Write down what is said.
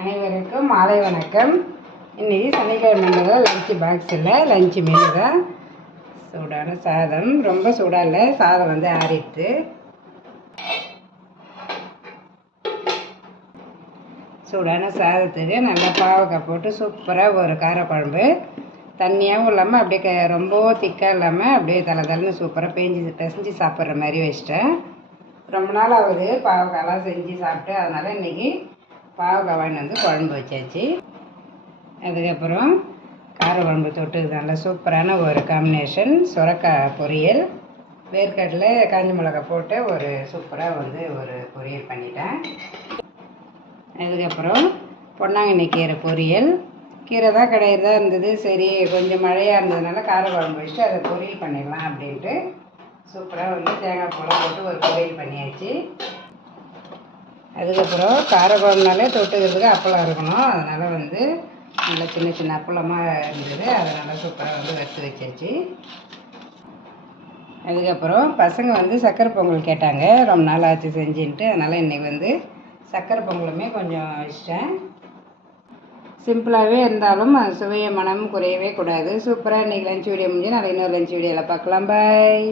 அனைவருக்கும் மாலை வணக்கம். இன்றைக்கி சனிக்கிழமைன்றதால் லஞ்சு பாக்ஸில் லஞ்சு மெனு தான். சூடான சாதம், ரொம்ப சூடாக இல்லை, சாதம் வந்து ஆறிடுது. சூடான சாதத்துக்கு நல்லா பாவக்காய் போட்டு சூப்பராக ஒரு காரக்குழம்பு, தண்ணியாகவும் இல்லாமல் அப்படியே ரொம்ப திக்காக இல்லாமல் அப்படியே தலை சூப்பராக பிசைஞ்சு சாப்பிட்ற மாதிரி வச்சிட்டேன். ரொம்ப நாள் ஆகுது பாவக்காயெல்லாம் செஞ்சு சாப்பிட்டு, அதனால் இன்றைக்கி பாவக்காய் வாங்கிட்டு வந்து குழம்பு வச்சாச்சு. அதுக்கப்புறம் கார குழம்பு தொட்டுக்கு நல்ல சூப்பரான ஒரு காம்பினேஷன் சுரக்காய் பொரியல், வேர்க்கடலை காஞ்ச மிளகாய் போட்டு ஒரு சூப்பராக வந்து ஒரு பொரியல் பண்ணிட்டேன். அதுக்கப்புறம் பொன்னாங்கண்ணி கீரை பொரியல், கீரை தான் கிடையாது இருந்தது, சரி கொஞ்சம் மழையாக இருந்ததுனால கார குழம்பு வச்சுட்டு அதை பொரியல் பண்ணிடலாம் அப்படின்ட்டு சூப்பராக வந்து தேங்காய் பூலாம் போட்டு ஒரு பொரியல் பண்ணியாச்சு. அதுக்கப்புறம் காரக்குழம்புனாலே தொட்டுக்கிறதுக்கு அப்பளம் இருக்கணும், அதனால் வந்து நல்லா சின்ன சின்ன அப்பளமாக இருந்தது, அதை நல்லா சூப்பராக வந்து வறுத்து வச்சாச்சு. அதுக்கப்புறம் பசங்க வந்து சக்கரை பொங்கல் கேட்டாங்க, ரொம்ப நாள் ஆச்சு செஞ்சுன்ட்டு, அதனால் இன்றைக்கி வந்து சக்கரை பொங்கலுமே கொஞ்சம் வச்சிட்டேன். சிம்பிளாகவே இருந்தாலும் சுவைய மனம் குறையவே கூடாது. சூப்பராக இன்றைக்கி லஞ்ச் வீடியோ முடிஞ்சு நாளைக்கு இன்னொரு லஞ்ச் வீடியோவில் பார்க்கலாம். பாய்.